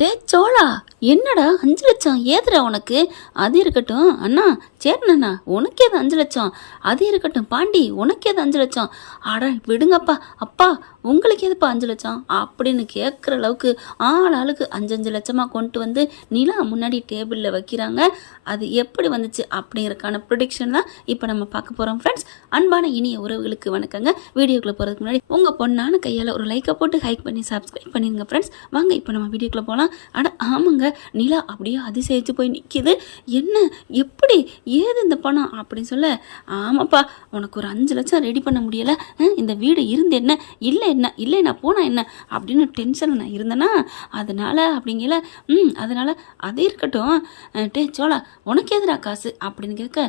டே சோழா, என்னடா 5 லட்சம் ஏதுடா உனக்கு? அது இருக்கட்டும் அண்ணா, சேரணண்ணா உனக்கு ஏது 5 லட்சம்? அது இருக்கட்டும் பாண்டி, உனக்கு ஏது 5 லட்சம்? அட விடுங்கப்பா, அப்பா உங்களுக்கு எதுப்பா 5 லட்சம் அப்படின்னு கேட்குற அளவுக்கு ஆளுக்கு 5 லட்சமாக கொண்டு வந்து நிலா முன்னாடி டேபிளில் வைக்கிறாங்க. அது எப்படி வந்துச்சு அப்படிங்கிறதுக்கான ப்ரொடிக்ஷன் தான் இப்போ நம்ம பார்க்க போகிறோம் ஃப்ரெண்ட்ஸ். அன்பான இனிய உறவுகளுக்கு வணக்கங்க. வீடியோக்குள்ளே போகிறதுக்கு முன்னாடி உங்கள் பொண்ணான கையால் ஒரு லைக்கை போட்டு ஹைக் பண்ணி சப்ஸ்கிரைப் பண்ணிடுங்க ஃப்ரெண்ட்ஸ். வாங்க இப்போ நம்ம வீடியோக்குள்ளே போகலாம். அட ஆமாங்க, நிலா அப்படியே அதிசயிச்சு போய் நிற்கிது. என்ன, எப்படி, ஏது இந்த பணம் அப்படின்னு சொல்ல, ஆமாப்பா உனக்கு ஒரு 5 லட்சம் ரெடி பண்ண முடியலை, இந்த வீடு இருந்து என்ன, இல்லை என்ன, இல்லை நான் போனால் என்ன அப்படின்னு டென்ஷன் நான் இருந்தேன்னா அதனால் அப்படிங்கல. அதனால் அது இருக்கட்டும். டே சோழா, உனக்கு எதுடா காசு அப்படின்னு கேட்க,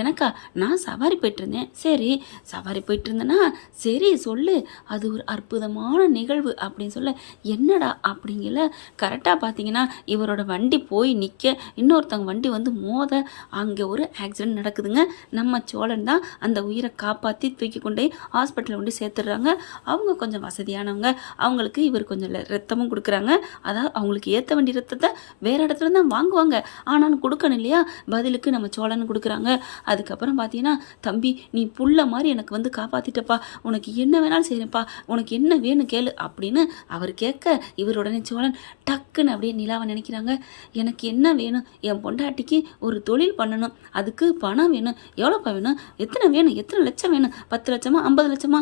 எனக்கா, நான் சவாரி போயிட்டுருந்தேன். சரி சவாரி போயிட்டு இருந்தேன்னா சரி சொல்லு, அது ஒரு அற்புதமான நிகழ்வு அப்படின்னு சொல்ல, என்னடா அப்படிங்கல. கரெக்டாக பார்த்தீங்கன்னா இவரோட வண்டி போய் நிற்க, இன்னொருத்தவங்க வண்டி வந்து மோத, அங்கே ஒரு ஆக்சிடென்ட் நடக்குதுங்க. நம்ம சோழன் தான் அந்த உயிரை காப்பாற்றி தூக்கி கொண்டு ஹாஸ்பிட்டலில் கொண்டு சேர்த்துடுறாங்க. அவங்க கொஞ்சம் வசதியானவங்க, அவங்களுக்கு இவர் கொஞ்சம் ரத்தமும் கொடுக்குறாங்க. அதாவது அவங்களுக்கு ஏற்ற வேண்டிய ரத்தத்தை வேறு இடத்துல தான் வாங்குவாங்க, ஆனாலும் கொடுக்கணும் இல்லையா, பதிலுக்கு நம்ம சோழன் கொடுக்குறாங்க. அதுக்கப்புறம் பார்த்தீங்கன்னா, தம்பி நீ புள்ள மாதிரி எனக்கு வந்து காப்பாற்றிட்டப்பா, உனக்கு என்ன வேணாலும் செய்கிறேன்ப்பா, உனக்கு என்ன வேணும் கேளு அப்படின்னு அவர் கேட்க, இவர் உடனே சோழன் டக்குன்னு அப்படியே நிலாவை நினைக்கிறாங்க. எனக்கு என்ன வேணும், என் பொண்டாட்டிக்கு ஒரு தொழில் பண்ணணும், அதுக்கு பணம் வேணும், எவ்வளோப்பா வேணும், எத்தனை வேணும், எத்தனை லட்சம் வேணும், 10 லட்சமா 50 லட்சமா,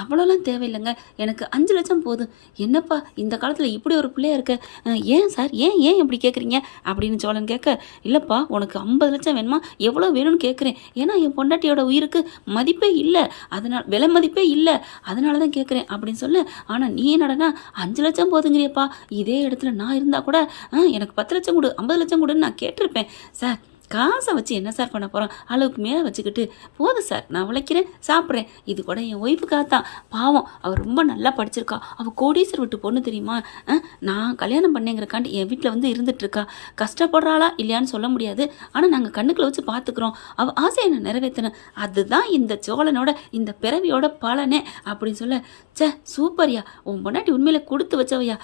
அவ்வளோலாம் தேவையில்லைங்க, எனக்கு 5 லட்சம் போதும். என்னப்பா இந்த காலத்தில் இப்படி ஒரு பிள்ளையா இருக்க, ஏன் சார், ஏன் ஏன் இப்படி கேட்குறீங்க அப்படின்னு சோழன் கேட்க, இல்லைப்பா உனக்கு 50 லட்சம் வேணுமா, எவ்வளோ வேணும்னு கேட்குறேன், ஏன்னா என் பொண்டாட்டியோட உயிருக்கு மதிப்பே இல்லை, அதனால் விலை மதிப்பே இல்லை, அதனால தான் கேட்குறேன் அப்படின்னு சொல்ல, ஆனால் நீ என்னடனா 5 லட்சம் போதுங்கிறியப்பா, இதே இடத்துல நான் இருந்தால் கூட எனக்கு 10 லட்சம் கொடு, 50 லட்சம் கொடுன்னு நான் கேட்டிருப்பேன். சார் காசை வச்சு என்ன சார் பண்ண போகிறோம், அளவுக்கு மேலே வச்சுக்கிட்டு போதும் சார், நான் உழைக்கிறேன் சாப்பிட்றேன், இது கூட என் ஒய்ஃபுக்காக தான், பாவம் அவள் ரொம்ப நல்லா படிச்சிருக்கா, அவள் கோடீஸ்வரர் விட்டு பொண்ணு தெரியுமா, நான் கல்யாணம் பண்ணேங்கிறக்காண்டி என் வீட்டில் வந்து இருந்துகிட்ருக்கா, கஷ்டப்படுறாளா இல்லையான்னு சொல்ல முடியாது, ஆனால் நாங்கள் கண்ணுக்குள்ள வச்சு பார்த்துக்குறோம், அவள் ஆசையை நான் நிறைவேற்றணும், அதுதான் இந்த சோழனோட இந்த பிறவியோட பலனே அப்படின்னு சொல்ல, சே சூப்பர்யா, உன் பொண்டாட்டி உண்மையில கொடுத்து வச்சவையா,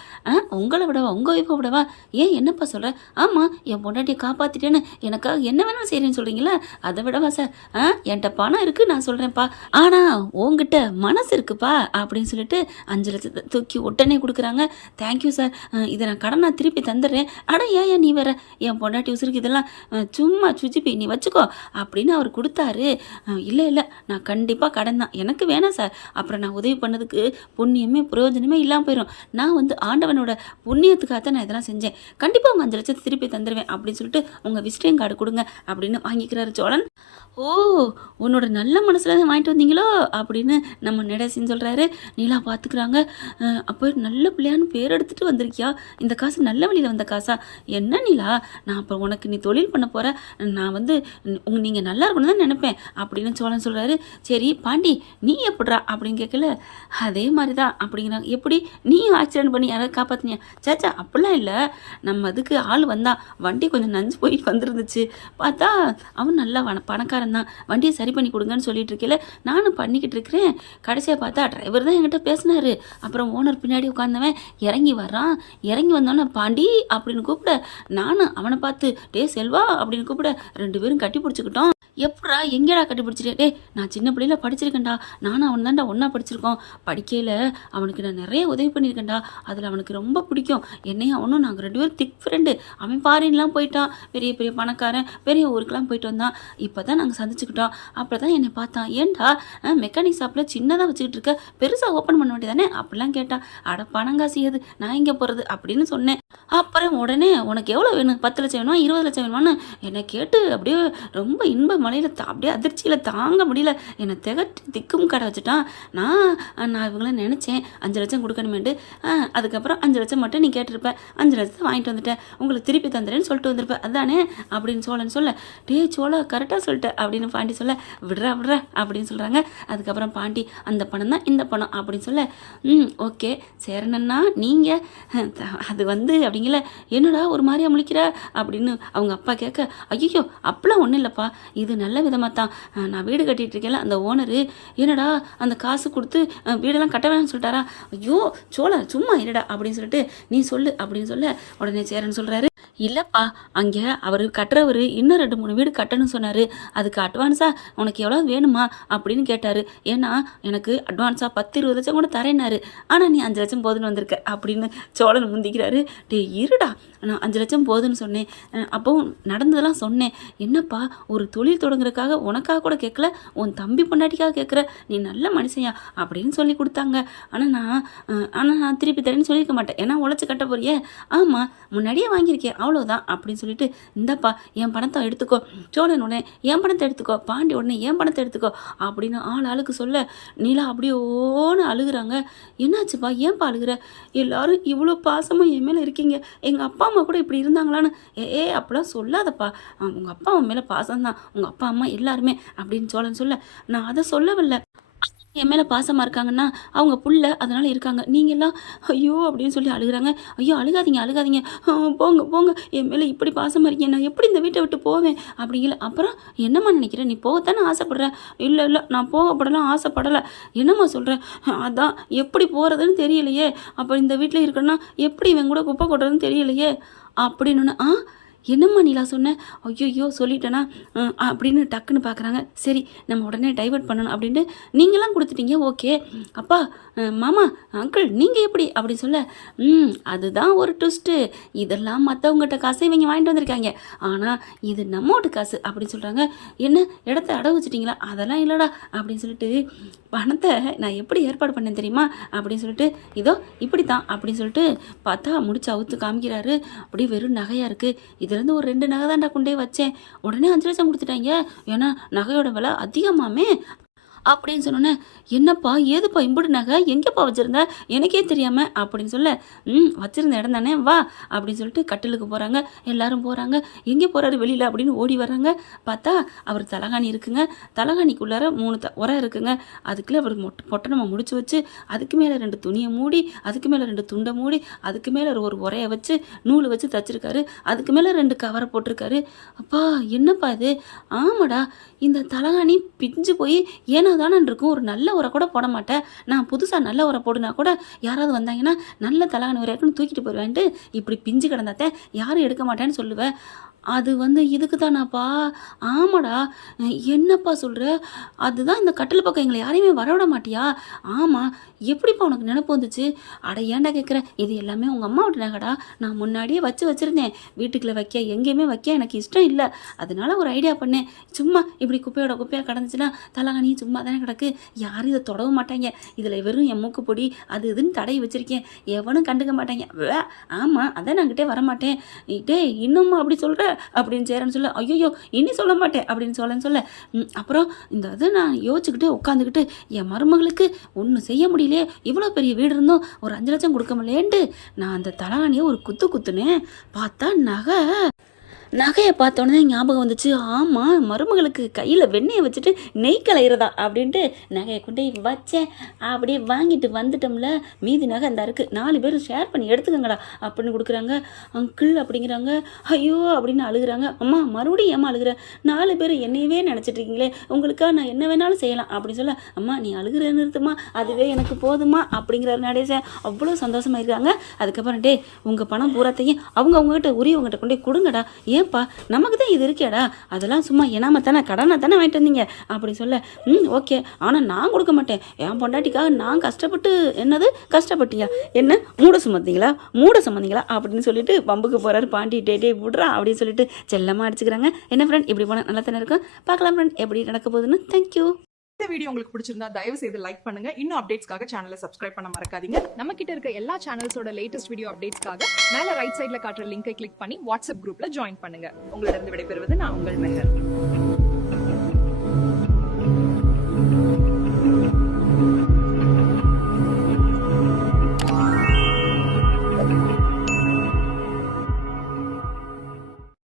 உங்களை விடவா, உங்கள் ஒய்ஃபை விடவா, ஏன் என்னப்பா சொல்கிற, ஆமாம் என் பொண்டாட்டியை காப்பாற்றிட்டேன்னு எனக்காக என்ன வேணாலும் செய்கிறேன்னு சொல்கிறீங்களா, அதை விடவா சார், என்கிட்ட பணம் இருக்குது நான் சொல்கிறேன்ப்பா, ஆனால் உங்ககிட்ட மனசு இருக்குப்பா அப்படின்னு சொல்லிட்டு 5 லட்சத்தை தூக்கி உடனே கொடுக்குறாங்க. தேங்க்யூ சார், இதை நான் கடனாக திருப்பி தந்துடுறேன். அட ஏன் நீ வேற, என் பொண்டாட்டி உசுருக்கு இதெல்லாம் சும்மா சுஜிப்பி நீ வச்சுக்கோ அப்படின்னு அவர் கொடுத்தாரு. இல்லை இல்லை, நான் கண்டிப்பாக கடன் தான், எனக்கு வேணாம் சார், அப்புறம் நான் உதவி பண்ணதுக்கு புண்ணியமே பிரயோஜனமே இல்லாமல் போயிடும், நான் வந்து ஆண்டவனோட புண்ணியத்துக்காக நான் இதெல்லாம் செஞ்சேன், கண்டிப்பாக உங்கள் 5 லட்சத்தை திருப்பி தந்துடுவேன் அப்படின்னு சொல்லிட்டு உங்கள் விசிட்டிங் கார்டு கொடுங்க அப்படின்னு வாங்கிக்கிறாரு சோழன். ஓ, உன்னோட நல்ல மனசுல தான் வாங்கிட்டு வந்தீங்களோ அப்படின்னு நம்ம நடேசன் சொல்கிறாரு. நீலா பார்த்துக்கிறாங்க. அப்போ நல்ல பிள்ளையான்னு பேர் எடுத்துகிட்டு வந்திருக்கியா, இந்த காசு நல்ல வழியில் வந்த காசா, என்ன நீலா, நான் அப்போ உனக்கு நீ தொழில் பண்ண போகிற, நான் வந்து நீங்கள் நல்லா இருக்கணும்னு தான் நினைப்பேன் அப்படின்னு சோழன் சொல்கிறாரு. சரி பாண்டி நீ எப்படிறா அப்படின்னு கேட்கல, அதே மாதிரி தான் அப்படிங்கிறாங்க. எப்படி நீயும் ஆக்சிடென்ட் பண்ணி யாராவது காப்பாற்றினியா, சேச்சா அப்படிலாம் இல்லை, நம்ம அதுக்கு ஆள் வந்தான், வண்டி கொஞ்சம் நஞ்சு போய் வந்துருந்துச்சு, பார்த்தா அவன் நல்லா பணக்காரன் தான், வண்டியை சரி பண்ணி கொடுங்கன்னு சொல்லிட்டு இருக்கல, நானும் பண்ணிக்கிட்டு இருக்கிறேன், கடைசியாக பார்த்தா டிரைவர் தான் என்கிட்ட பேசினாரு, அப்புறம் ஓனர் பின்னாடி உட்காந்தவன் இறங்கி வர்றான், இறங்கி வந்தோன்னே பாண்டி அப்படின்னு கூப்பிட, நானும் அவனை பார்த்து டே செல்வா அப்படின்னு கூப்பிட, 2 பேரும் கட்டி பிடிச்சிக்கிட்டோம். எப்படா எங்கேடா கட்டிப்பிடிச்சிட்டே, டே நான் சின்ன பிள்ளையில படிச்சிருக்கேன்டா, நானும் அவன் தான்டா ஒன்றா படிச்சிருக்கோம், படிக்கையில் அவனுக்கு நான் நிறைய உதவி பண்ணியிருக்கேன்டா, அதில் அவனுக்கு ரொம்ப பிடிக்கும் என்னையும் அவனும், நாங்கள் 2 பேரும் திக் ஃப்ரெண்டு, அவன் ஃபாரின்லாம் போயிட்டான், பெரிய பெரிய பணக்காரன், பெரிய ஊருக்கெலாம் போயிட்டு வந்தான், இப்போ தான் நாங்கள் சந்திச்சுக்கிட்டோம், அப்போ தான் என்னை பார்த்தான், ஏன்டா மெக்கானிக் ஷாப்பில் சின்னதாக வச்சுக்கிட்டு இருக்க, பெருசாக ஓப்பன் பண்ண வேண்டியதானே அப்படிலாம் கேட்டான். அட பணங்காசி எது, நான் இங்கே போகிறது அப்படின்னு சொன்னேன். அப்புறம் உடனே உனக்கு எவ்வளோ வேணும், 10 லட்சம் வேணுமா 20 லட்சம் வேணுமான்னு என்னை கேட்டு அப்படியே ரொம்ப இன்ப மலையில் அப்படியே அதிர்ச்சியில் தாங்க முடியல, என்னை திகட்டு திக்கும் கடை வச்சுட்டான். நான் இவங்கள நினச்சேன் 5 லட்சம் கொடுக்கணுமேண்டு, அதுக்கப்புறம் 5 லட்சம் மட்டும் நீ கேட்டிருப்பேன், 5 லட்சத்தை வாங்கிட்டு வந்துட்டேன், உங்களுக்கு திருப்பி தந்துடுறேன்னு சொல்லிட்டு வந்திருப்பேன் அதானே அப்படின்னு சோழன் சொல்ல, டே சோழா கரெக்டாக சொல்லிட்டேன் அப்படின்னு பாண்டி சொல்ல, விடுறா அப்படின்னு சொல்கிறாங்க. அதுக்கப்புறம் பாண்டி அந்த பணம் தான் இந்த பணம் அப்படின்னு சொல்ல, ஓகே சேரணண்ணா நீங்கள் அது வந்து அப்படிங்கல, என்னடா ஒரு மாதிரியா முழிக்கிற அப்படின்னு அவங்க அப்பா கேட்க, ஐயோ அப்பெல்லாம் ஒன்றும் இல்லைப்பா, இது நல்ல விதமாக தான் நான் வீடு கட்டிகிட்டு இருக்கேன்ல அந்த ஓனரு என்னடா அந்த காசு கொடுத்து வீடெல்லாம் கட்ட வேணாம்னு சொல்லிட்டாரா. ஐயோ சோழன் சும்மா இருடா அப்படின்னு சொல்லிட்டு நீ சொல்லு அப்படின்னு சொல்ல உடனே சேரன் சொல்கிறாரு, இல்லைப்பா அங்கே அவர் கட்டுறவர் இன்னும் 2-3 வீடு கட்டணும்னு சொன்னார், அதுக்கு அட்வான்ஸாக உனக்கு எவ்வளோ வேணுமா அப்படின்னு கேட்டார். ஏன்னா எனக்கு அட்வான்ஸாக 10-20 லட்சம் கூட தரேன்னாரு, ஆனால் நீ 5 லட்சம் போதுன்னு வந்திருக்க அப்படின்னு சோழன் முந்திக்கிறாரு. டே இருடா, நான் 5 லட்சம் போதுன்னு சொன்னேன், அப்போவும் நடந்ததெல்லாம் சொன்னேன். என்னப்பா ஒரு தொழில் தொடங்குறதுக்காக உனக்காக கூட கேட்கல, உன் தம்பி பொண்டாட்டிக்காக கேட்குற, நீ நல்ல மனுஷையா அப்படின்னு சொல்லி கொடுத்தாங்க. ஆனால் நான் திருப்பி தரேன்னு சொல்லியிருக்க மாட்டேன், ஏன்னா உழைச்சி கட்ட போறியே. ஆமாம் முன்னாடியே வாங்கியிருக்கேன் அவ்வளோதான் அப்படின்னு சொல்லிட்டு இந்தப்பா என் பணத்தை எடுத்துக்கோ. சோழன் உடனே என் பணத்தை எடுத்துக்கோ, பாண்டி உடனே என் பணத்தை எடுத்துக்கோ அப்படின்னு ஆளுக்கு சொல்ல நீலா அப்படியே ஓன்னு அழுகுறாங்க. என்னாச்சுப்பா ஏன்ப்பா அழுகுற, எல்லாரும் இவ்வளோ பாசமும் என் மேலே இருக்கீங்க, எங்கள் அப்பா அம்மா கூட இப்படி இருந்தாங்களான்னு. அப்படிலாம் சொல்லாதப்பா, உங்கள் அப்பா அம்மா மேலே பாசம்தான், உங்கள் அப்பா அம்மா எல்லாருமே அப்படின்னு சோழன் சொல்ல நான் அதை சொல்லவில்லை, என் மேலே பாசமாக இருக்காங்கன்னா அவங்க புள்ள அதனால் இருக்காங்க, நீங்கள்லாம் ஐயோ அப்படின்னு சொல்லி அழுகுறாங்க. ஐயோ அழுகாதீங்க போங்க என் மேலே இப்படி பாசமாக இருக்கீங்க, நான் எப்படி இந்த வீட்டை விட்டு போவேன் அப்படிங்கல. அப்புறம் என்னம்மா நினைக்கிறேன், நீ போகத்தானே ஆசைப்படுற. இல்லை நான் போகப்படலாம் ஆசைப்படலை, என்னம்மா சொல்கிறேன், அதான் எப்படி போகிறதுன்னு தெரியலையே, அப்போ இந்த வீட்டில் இருக்கணும்னா எப்படி இவன் கூட குப்பை கொட்டுறதுன்னு தெரியலையே அப்படின்னு. என்னம்மா நீலா சொன்னேன், ஐயோ சொல்லிட்டேனா அப்படின்னு டக்குன்னு பார்க்குறாங்க. சரி நம்ம உடனே டைவர்ட் பண்ணணும் அப்படின்ட்டு நீங்களாம் கொடுத்துட்டீங்க, ஓகே. அப்பா மாமா அங்கிள் நீங்கள் எப்படி அப்படி சொல்ல அதுதான் ஒரு ட்விஸ்ட்டு, இதெல்லாம் மற்றவங்ககிட்ட காசை இவங்க வாங்கிட்டு வந்திருக்காங்க, ஆனால் இது நம்மோட்டு காசு அப்படின்னு சொல்கிறாங்க. என்ன இடத்த அடகு வச்சிட்டிங்களா, அதெல்லாம் இல்லைடா அப்படின்னு சொல்லிட்டு பணத்தை நான் எப்படி ஏற்பாடு பண்ணேன் தெரியுமா அப்படின்னு சொல்லிட்டு இதோ இப்படி தான் அப்படின்னு சொல்லிட்டு பார்த்தா முடிச்சு அவுத்து காமிக்கிறாரு. அப்படியே வெறும் நகையாக இருக்குது, இதுலேருந்து ஒரு 2 நகை தான்டா கொண்டே வச்சேன், உடனே 5 லட்சம் கொடுத்துட்டாங்க, ஏன்னா நகையோட விலை அதிகமாமே அப்படின்னு சொன்னோன்னே என்னப்பா ஏதுப்பா இம்புடு நகை எங்கேப்பா வச்சுருந்த எனக்கே தெரியாமல் அப்படின்னு சொல்ல வச்சுருந்த இடம் தானே வா அப்படின்னு சொல்லிட்டு கட்டிலுக்கு போகிறாங்க. எல்லாரும் போகிறாங்க. எங்கே போகிறாரு வெளியில் அப்படின்னு ஓடி வர்றாங்க. பார்த்தா அவர் தலகாணி இருக்குங்க, தலகாணிக்குள்ளார 3 உரை இருக்குங்க, அதுக்குள்ளே அவர் பொட்டணமாக முடிச்சு வச்சு அதுக்கு மேலே 2 துணியை மூடி அதுக்கு மேலே 2 துண்டை மூடி அதுக்கு மேலே ஒரு உரையை வச்சு நூல் வச்சு தச்சிருக்காரு, அதுக்கு மேலே 2 கவரை போட்டிருக்காரு. அப்பா என்னப்பா இது, ஆமாடா இந்த தலகாணி பிஞ்சு போய் ஏன்னா தானே இருக்கும், ஒரு நல்ல உரை கூட போட மாட்டேன், நான் புதுசாக நல்ல உரை போடுனா கூட யாராவது வந்தாங்கன்னா நல்ல தலகாணி உரைக்குன்னு தூக்கிட்டு போயிடுவேன்ட்டு இப்படி பிஞ்சு கிடந்தாத்தேன் யாரும் எடுக்க மாட்டேன்னு சொல்லுவேன். அது இதுக்கு தானாப்பா, ஆமாடா என்னப்பா சொல்கிற, அதுதான் இந்த கட்டில் பக்கம் எங்களை யாரையுமே வரவிட மாட்டியா. ஆமாம் எப்படிப்பா உனக்கு நினப்பு வந்துச்சு, அட ஏன்டா கேட்குற, இது எல்லாமே உங்கள் அம்மா விட்டு நகைடா, நான் முன்னாடியே வச்சுருந்தேன், வீட்டுக்குள்ளே வைக்க எங்கேயுமே வைக்க எனக்கு இஷ்டம் இல்லை, அதனால ஒரு ஐடியா பண்ணேன், சும்மா இப்படி குப்பையாக கிடந்துச்சுன்னா தலகாணி சும்மா தானே கிடக்கு, யாரும் இதை தொடவும் மாட்டாங்க, இதில் வெறும் என் மூக்கு பொடி அது இதுன்னு தடவி வச்சுருக்கேன், எவனும் கண்டுக்க மாட்டாங்க. ஆமாம் அதான் நான்கிட்டே வரமாட்டேன், டே இன்னும்மா அப்படி சொல்கிற அப்படின்னு சேரன்னு சொல்ல ஐயோ இனி சொல்ல மாட்டேன் அப்படின்னு சொல்ல அப்புறம் இந்த இதை நான் யோசிச்சுக்கிட்டு உட்காந்துக்கிட்டு என் மருமகளுக்கு ஒன்றும் செய்ய முடியலையே, இவ்வளோ பெரிய வீடு இருந்தும் ஒரு 5 லட்சம் கொடுக்க முடியலேன்ட்டு நான் அந்த தலகாணியை ஒரு குத்துனேன், பார்த்தா நகையை பார்த்தோன்னே ஞாபகம் வந்துச்சு, ஆமாம் மருமகளுக்கு கையில் வெண்ணெயை வச்சுட்டு நெய் கலையிறதா அப்படின்ட்டு நகையை கொண்டு வச்சேன், அப்படியே வாங்கிட்டு வந்துட்டோம்ல, மீதி நகை அந்த இருக்குது 4 பேர் ஷேர் பண்ணி எடுத்துக்கங்கடா அப்படின்னு கொடுக்குறாங்க. அங்கிள் அப்படிங்கிறாங்க, ஐயோ அப்படின்னு அழுகுறாங்க. அம்மா மறுபடியும் ஏமா அழுகுற, 4 பேர் என்னையவே நினச்சிட்டு இருக்கீங்களே, உங்களுக்காக நான் என்ன வேணாலும் செய்யலாம் அப்படின்னு சொல்ல, அம்மா நீ அழுகுற நிறுத்துமா, அதுவே எனக்கு போதுமா அப்படிங்கிறாரு நடேசன். அவ்வளோ சந்தோஷமாக இருக்காங்க. அதுக்கப்புறம் டே உங்கள் பணம் பூராத்தையும் அவங்ககிட்ட உரியவங்ககிட்ட கொண்டே கொடுங்கடா, ஏன்பா நமக்கு தான் இது இருக்கேடா, அதெல்லாம் சும்மா எனாம தானே கடனாக தானே வாங்கிட்டு வந்தீங்க அப்படி சொல்ல ஓகே, ஆனால் நான் கொடுக்க மாட்டேன், என் பொண்டாட்டிக்காக நான் கஷ்டப்பட்டு என்னது கஷ்டப்பட்டியா என்ன மூட சுமந்தீங்களா அப்படின்னு சொல்லிட்டு பம்புக்கு போகிறாரு பாண்டி. டே விட்றா அப்படின்னு சொல்லிட்டு செல்லமாக அடிச்சுக்கிறாங்க. என்ன ஃப்ரெண்ட் இப்படி போனால் நல்லா தானே இருக்கும், பார்க்கலாம் ஃப்ரெண்ட் எப்படி நடக்க போகுதுன்னு. தேங்க்யூ. இந்த வீடியோ உங்களுக்கு பிடிச்சிருந்தா தயவு செய்து லைக் பண்ணுங்க. இன்னும் அப்டேட்ஸ்க்காக சேனலை சப்ஸ்கிரைப் பண்ண மறக்காதீங்க. நம்ம கிட்ட இருக்க எல்லா சேனல்ஸோட லேட்டஸ்ட் வீடியோ அப்டேட்ஸ்க்காக மேல ரைட் சைடுல காட்டுற லிங்கை கிளிக் பண்ணி வாட்ஸ்அப் குரூப்ல ஜாயின் பண்ணுங்க. உங்களிடம் விடைபெறுவது நான் உங்கள் மெஹர்.